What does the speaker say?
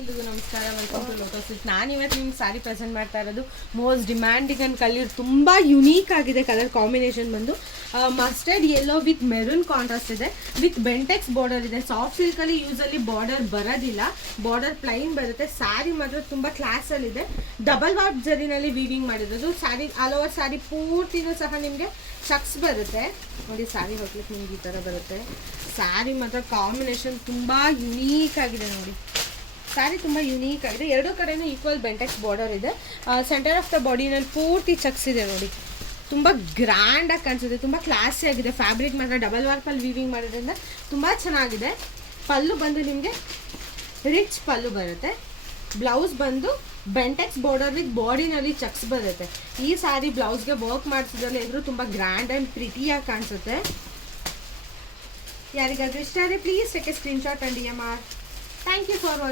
ಎಲ್ರಿಗೂ ನಮಸ್ಕಾರ, welcome to lotus silk. ನಾನಿವತ್ತು ನಿಮ್ಗೆ ಸ್ಯಾರಿ ಪ್ರೆಸೆಂಟ್ ಮಾಡ್ತಾ ಇರೋದು ಮೋಸ್ಟ್ ಡಿಮ್ಯಾಂಡಿಂಗ್ ಅಂಡ್ ಕಲರ್ ತುಂಬ ಯುನೀಕ್ ಆಗಿದೆ. ಕಲರ್ ಕಾಂಬಿನೇಷನ್ ಬಂದು mustard yellow with maroon contrast ಇದೆ, ವಿತ್ ಬೆಂಟೆಕ್ಸ್ ಬಾರ್ಡರ್ ಇದೆ. ಸಾಫ್ಟ್ ಸಿಲ್ಕಲ್ಲಿ ಯೂಸಲಿ ಬಾರ್ಡರ್ ಬರೋದಿಲ್ಲ, ಬಾರ್ಡರ್ ಪ್ಲೈನ್ ಬರುತ್ತೆ. ಸ್ಯಾರಿ ಮಾತ್ರ ತುಂಬ ಕ್ಲಾಸಲ್ಲಿದೆ. ಡಬಲ್ ವಾರ್ಪ್ ಜರಿನಲ್ಲಿ ವೀವಿಂಗ್ ಮಾಡಿರೋದು. ಸ್ಯಾರಿ ಆಲ್ ಓವರ್ ಸ್ಯಾರಿ ಪೂರ್ತಿನೂ ಸಹ ನಿಮಗೆ ಚಕ್ಸ್ ಬರುತ್ತೆ ನೋಡಿ. ಸ್ಯಾರಿ ಹೋಗ್ಲಿಕ್ಕೆ ನಿಮ್ಗೆ ಈ ಥರ ಬರುತ್ತೆ. ಸ್ಯಾರಿ ಮಾತ್ರ ಕಾಂಬಿನೇಷನ್ ತುಂಬ ಯುನೀಕ್ ಆಗಿದೆ ನೋಡಿ. ಸ್ಯಾರಿ ತುಂಬ ಯುನೀಕ್ ಆಗಿದೆ. ಎರಡೂ ಕಡೆನೂ ಈಕ್ವಲ್ ಬೆಂಟೆಕ್ಸ್ ಬಾರ್ಡರ್ ಇದೆ. ಸೆಂಟರ್ ಆಫ್ ದ ಬಾಡಿನಲ್ಲಿ ಪೂರ್ತಿ ಚಕ್ಸ್ ಇದೆ ನೋಡಿ. ತುಂಬ ಗ್ರ್ಯಾಂಡಾಗಿ ಕಾಣಿಸುತ್ತೆ, ತುಂಬ ಕ್ಲಾಸಿ ಆಗಿದೆ. ಫ್ಯಾಬ್ರಿಕ್ ಮಾತ್ರ ಡಬಲ್ ವಾರ್ಪಲ್ಲಿ ವೀವಿಂಗ್ ಮಾಡೋದ್ರಿಂದ ತುಂಬ ಚೆನ್ನಾಗಿದೆ. ಪಲ್ಲು ಬಂದು ನಿಮಗೆ ರಿಚ್ ಪಲ್ಲು ಬರುತ್ತೆ. ಬ್ಲೌಸ್ ಬಂದು ಬೆಂಟೆಕ್ಸ್ ಬಾರ್ಡರ್ ವಿತ್ ಬಾಡಿನಲ್ಲಿ ಚಕ್ಸ್ ಬರುತ್ತೆ. ಈ ಸ್ಯಾರಿ ಬ್ಲೌಸ್ಗೆ ವರ್ಕ್ ಮಾಡಿಸಿದ್ರಲ್ಲಿ ಇದ್ರೂ ತುಂಬ ಗ್ರ್ಯಾಂಡ್ ಆ್ಯಂಡ್ ಪ್ರಿಟಿಯಾಗಿ ಕಾಣಿಸುತ್ತೆ. ಯಾರಿಗಾದ್ರೂ ಇಷ್ಟ ಆದರೆ please take a screenshot and DM. Thank you for watching.